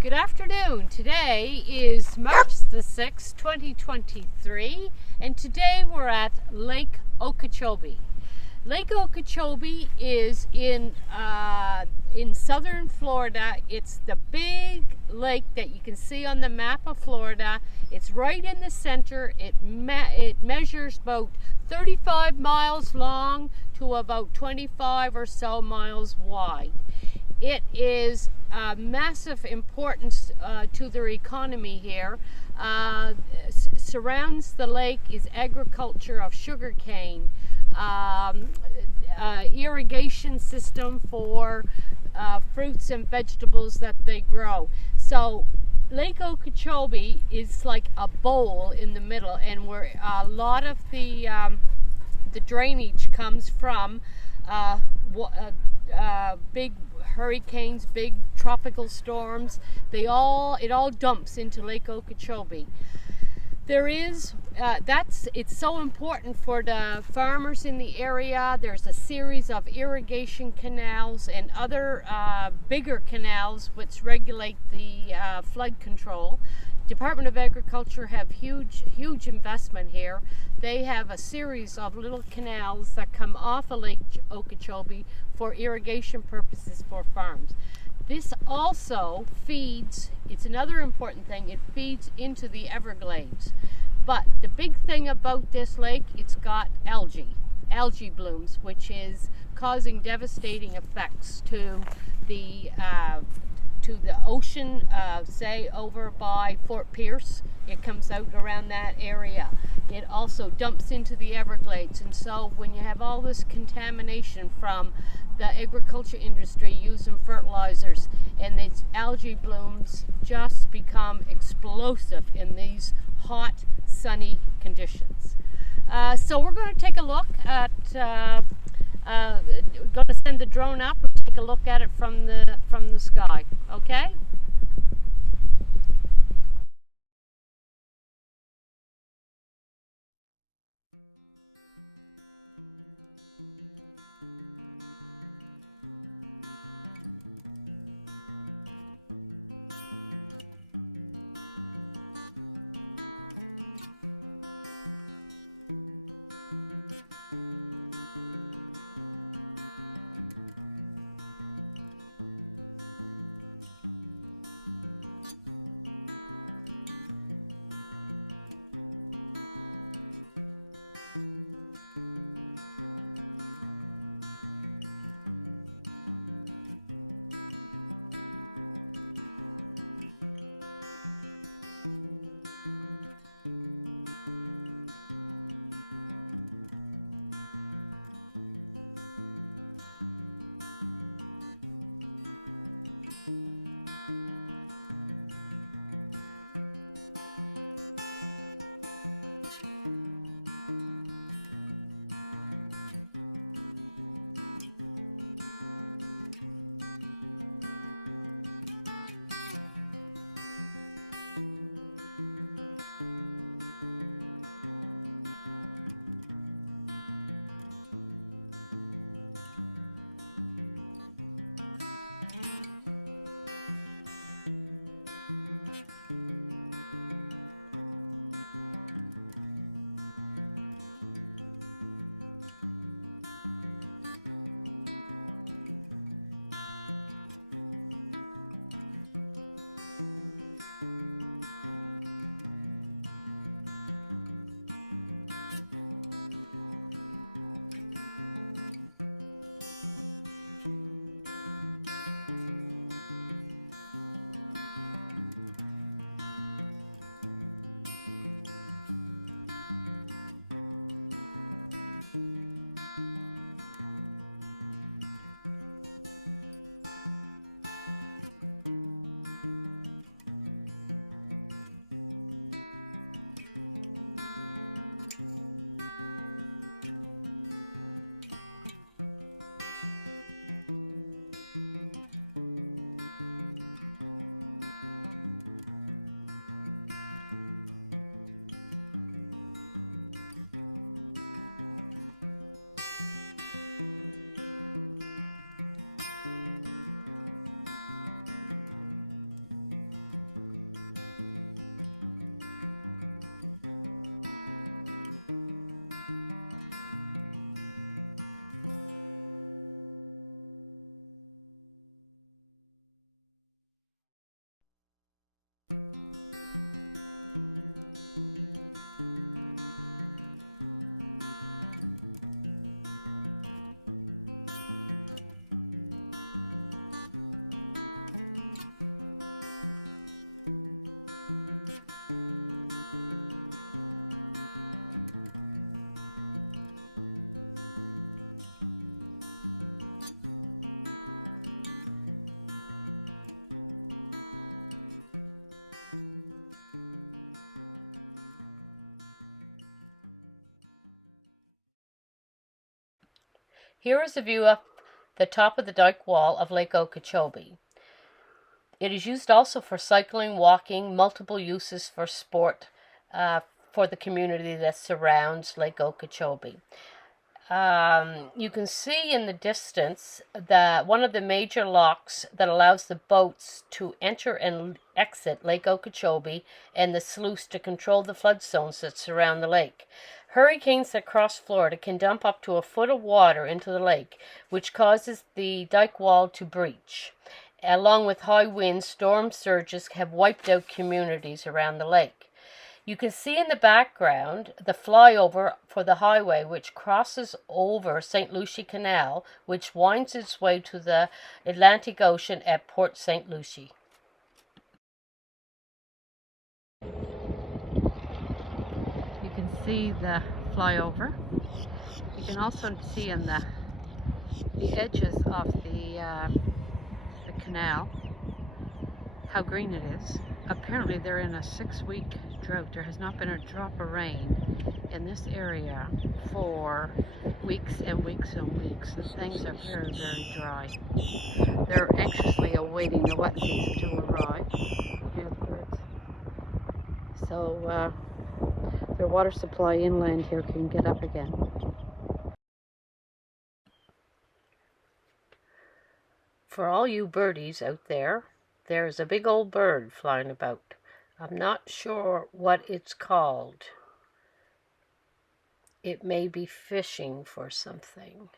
Good afternoon. Today is March the 6th, 2023, and today we're at Lake Okeechobee. Lake Okeechobee is in southern Florida. It's the big lake that you can see on the map of Florida. It's right in the center. It measures about 35 miles long to about 25 or so miles wide. It is massive importance to their economy here. Surrounds the lake is agriculture of sugarcane, irrigation system for fruits and vegetables that they grow. So Lake Okeechobee is like a bowl in the middle, and where a lot of the drainage comes from big hurricanes, big tropical storms. It all dumps into Lake Okeechobee. It's so important for the farmers in the area. There's a series of irrigation canals and other bigger canals which regulate the flood control. Department of Agriculture have huge investment here. They have a series of little canals that come off of Lake Okeechobee for irrigation purposes for farms. This also feeds, it's another important thing, it feeds into the Everglades. But the big thing about this lake, it's got algae blooms, which is causing devastating effects to the ocean, say over by Fort Pierce. It comes out around that area. It also dumps into the Everglades, and so when you have all this contamination from the agriculture industry using fertilizers, and these algae blooms just become explosive in these hot, sunny conditions. So we're going to take a look at, going to send the drone up and take a look at it from the sky, okay? Here is a view of the top of the dike wall of Lake Okeechobee. It is used also for cycling, walking, multiple uses for sport for the community that surrounds Lake Okeechobee. You can see in the distance that one of the major locks that allows the boats to enter and exit Lake Okeechobee and the sluice to control the flood zones that surround the lake. Hurricanes that cross Florida can dump up to a foot of water into the lake, which causes the dike wall to breach. Along with high winds, storm surges have wiped out communities around the lake. You can see in the background the flyover for the highway which crosses over St. Lucie Canal, which winds its way to the Atlantic Ocean at Port St. Lucie. You can see the flyover. You can also see in the edges of the canal how green it is. Apparently they're in a 6-week drought. There has not been a drop of rain in this area for weeks and weeks and weeks. And things are very, very dry. They're anxiously awaiting the wet season to arrive. Hear the birds. So their water supply inland here can get up again. For all you birdies out there, there's a big old bird flying about. I'm not sure what it's called. It may be fishing for something.